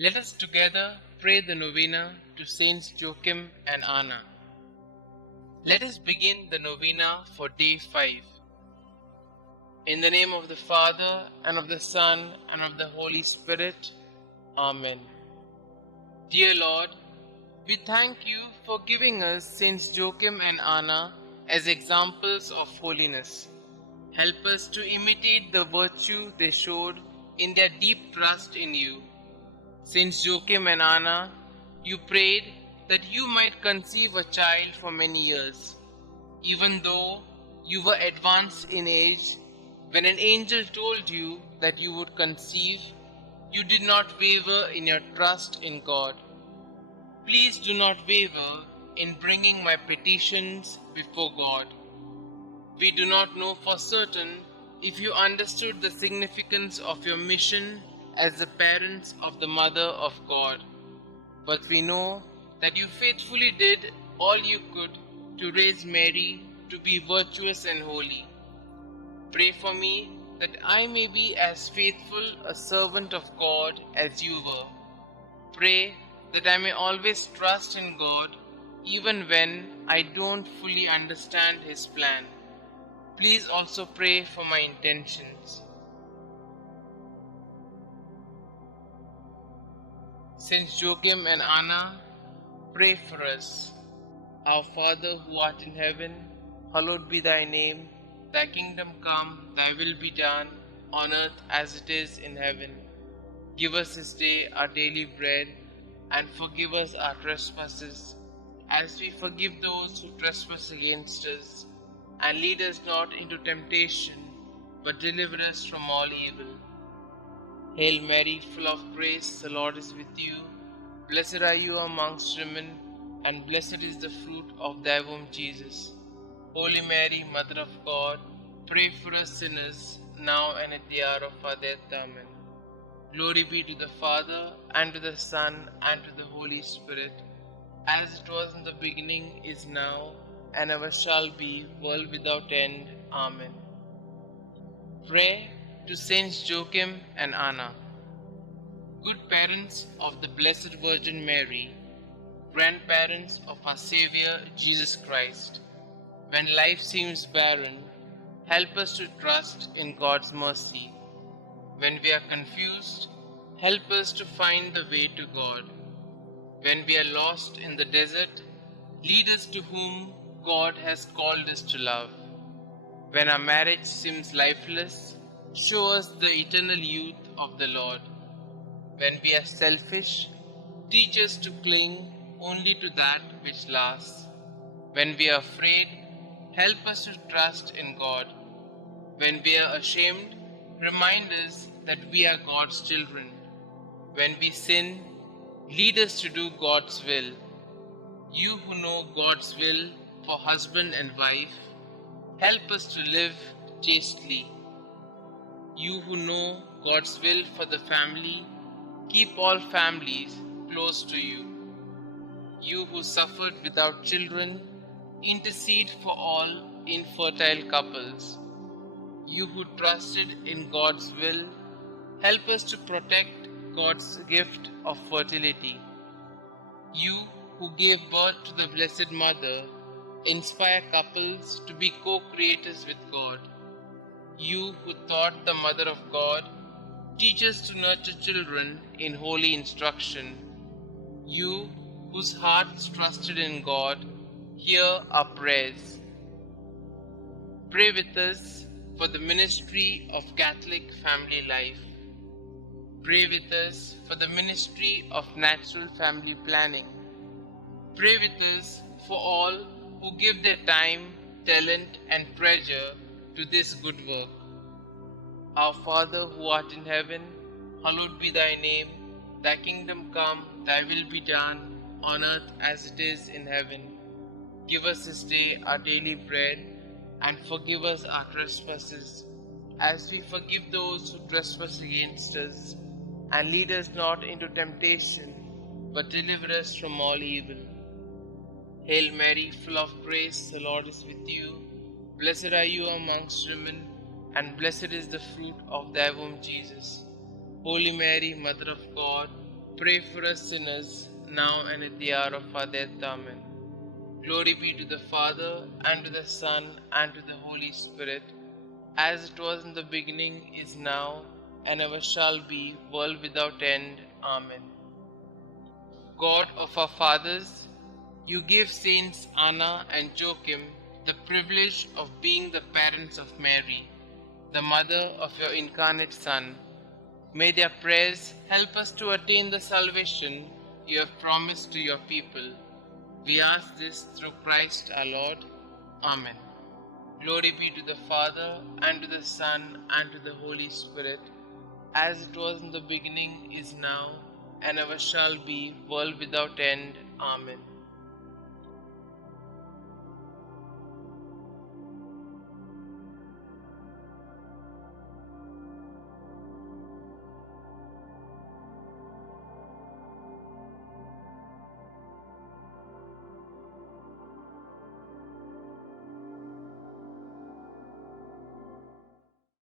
Let us together pray the Novena to Saints Joachim and Anna. Let us begin the Novena for day 5. In the name of the Father, and of the Son, and of the Holy Spirit. Amen. Dear Lord, we thank you for giving us Saints Joachim and Anna as examples of holiness. Help us to imitate the virtue they showed in their deep trust in you. Saints Joachim and Anna, you prayed that you might conceive a child for many years. Even though you were advanced in age, when an angel told you that you would conceive, you did not waver in your trust in God. Please do not waver in bringing my petitions before God. We do not know for certain if you understood the significance of your mission as the parents of the Mother of God, but we know that you faithfully did all you could to raise Mary to be virtuous and holy. Pray for me that I may be as faithful a servant of God as you were. Pray that I may always trust in God even when I don't fully understand His plan. Please also pray for my intentions. Saints Joachim and Anna, pray for us. Our Father who art in heaven, hallowed be thy name. Thy kingdom come, thy will be done, on earth as it is in heaven. Give us this day our daily bread, and forgive us our trespasses, as we forgive those who trespass against us. And lead us not into temptation, but deliver us from all evil. Hail Mary, full of grace, the Lord is with you. Blessed are you amongst women, and blessed is the fruit of thy womb, Jesus. Holy Mary, Mother of God, pray for us sinners, now and at the hour of our death. Amen. Glory be to the Father, and to the Son, and to the Holy Spirit, as it was in the beginning, is now, and ever shall be, world without end. Amen. Pray to Saints Joachim and Anna. Good parents of the Blessed Virgin Mary, grandparents of our Xavier, Jesus Christ, when life seems barren, help us to trust in God's mercy. When we are confused, help us to find the way to God. When we are lost in the desert, lead us to whom God has called us to love. When our marriage seems lifeless, show us the eternal youth of the Lord. When we are selfish, teach us to cling only to that which lasts. When we are afraid, help us to trust in God. When we are ashamed, remind us that we are God's children. When we sin, lead us to do God's will. You who know God's will for husband and wife, help us to live chastely. You who know God's will for the family, keep all families close to you. You who suffered without children, intercede for all infertile couples. You who trusted in God's will, help us to protect God's gift of fertility. You who gave birth to the Blessed Mother, inspire couples to be co-creators with God. You who taught the Mother of God, teach us to nurture children in holy instruction. You whose hearts trusted in God, hear our prayers. Pray with us for the ministry of Catholic family life. Pray with us for the ministry of natural family planning. Pray with us for all who give their time, talent, and treasure to this good work. Our Father who art in heaven, hallowed be thy name. Thy kingdom come, thy will be done, on earth as it is in heaven. Give us this day our daily bread, and forgive us our trespasses, as we forgive those who trespass against us. And lead us not into temptation, but deliver us from all evil. Hail Mary, full of grace, the Lord is with you. Blessed are you amongst women, and blessed is the fruit of thy womb, Jesus. Holy Mary, Mother of God, Pray for us sinners, now and at the hour of our death. Amen. Glory be to the Father, and to the Son, and to the Holy Spirit, as it was in the beginning, is now, and ever shall be, world without end. Amen. God of our fathers, you gave Saints Anna and Joachim the privilege of being the parents of Mary, the mother of your incarnate Son. May their prayers help us to attain the salvation you have promised to your people. We ask this through Christ our Lord. Amen. Glory be to the Father, and to the Son, and to the Holy Spirit, as it was in the beginning, is now, and ever shall be, world without end. Amen.